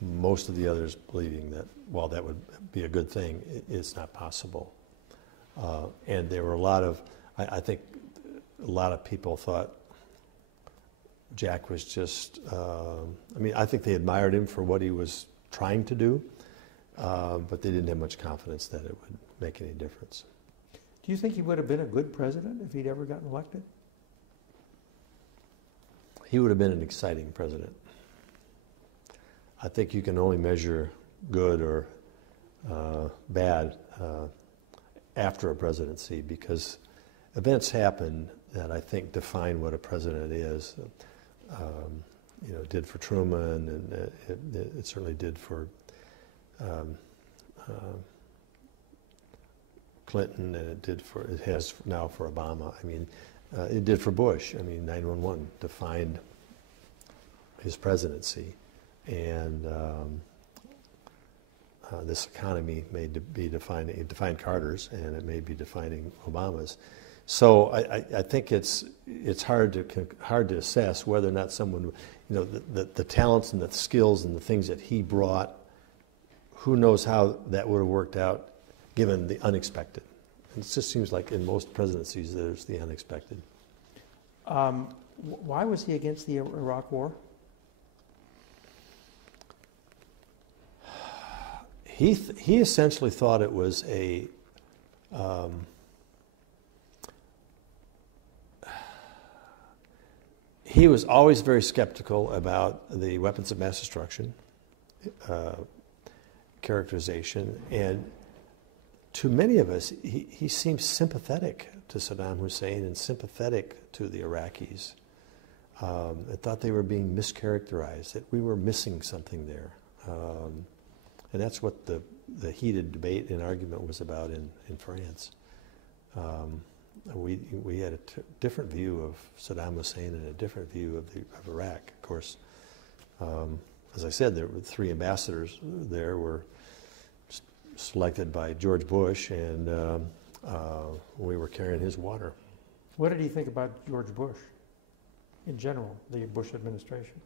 most of the others believing that, while that would be a good thing, it's not possible. And there were I think a lot of people thought Jack was just, I think they admired him for what he was trying to do, but they didn't have much confidence that it would make any difference. Do Do you think he would have been a good president if he'd ever gotten elected? He would have been an exciting president. I think you can only measure good or bad after a presidency, because events happen that I think define what a president is. It did for Truman, and it certainly did for Clinton, and it has now for Obama. I mean, it did for Bush. I mean, 9/11 defined his presidency, and this economy may be defining, it defined Carter's, and it may be defining Obama's. So I think it's hard to assess whether or not someone, the talents and the skills and the things that he brought, who knows how that would have worked out given the unexpected. It just seems like in most presidencies there's the unexpected. Why was he against the Iraq War? He essentially thought it was he was always very skeptical about the weapons of mass destruction characterization, and to many of us, he seemed sympathetic to Saddam Hussein and sympathetic to the Iraqis. I thought they were being mischaracterized, that we were missing something there. And that's what the heated debate and argument was about in France. We had a different view of Saddam Hussein and a different view of Iraq. Of course, as I said, there were 3 ambassadors there were selected by George Bush, and we were carrying his water. What did he think about George Bush in general, the Bush administration?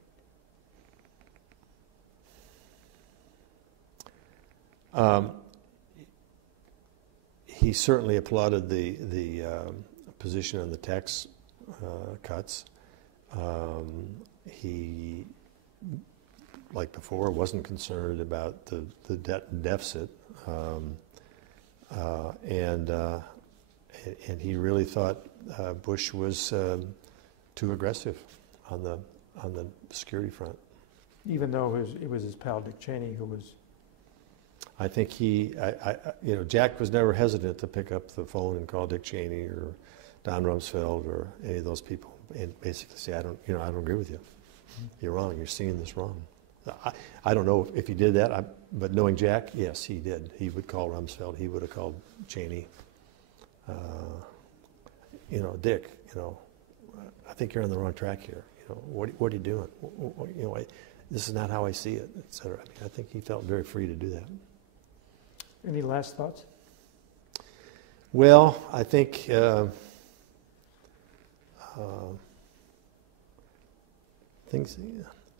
He certainly applauded the position on the tax cuts. He, like before, wasn't concerned about the debt and deficit, and he really thought Bush was too aggressive on the security front. Even though it was his pal Dick Cheney who was. I think Jack was never hesitant to pick up the phone and call Dick Cheney or Don Rumsfeld or any of those people and basically say, I don't agree with you. You're wrong. You're seeing this wrong. I don't know if he did that, but knowing Jack, yes, he did. He would call Rumsfeld. He would have called Cheney. Dick, I think you're on the wrong track here. What are you doing? This is not how I see it, et cetera. I think he felt very free to do that. Any last thoughts? Well, I think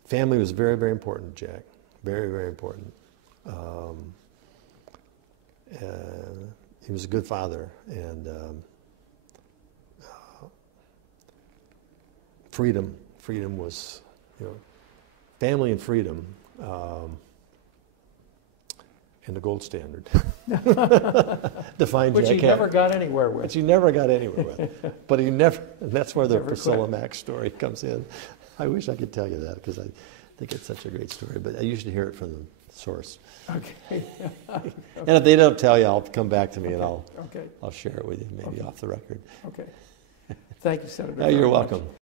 family was very, very important to Jack. Very, very important. He was a good father, and freedom was, family and freedom. And the gold standard. Defined Which Jack he Kemp. never got anywhere with. Which he never got anywhere with. But and that's where the Priscilla Mack story comes in. I wish I could tell you that, because I think it's such a great story, but I usually hear it from the source. Okay. And if they don't tell you, I'll come back to me and I'll share it with you, maybe off the record. Okay. Thank you, Senator. You're welcome.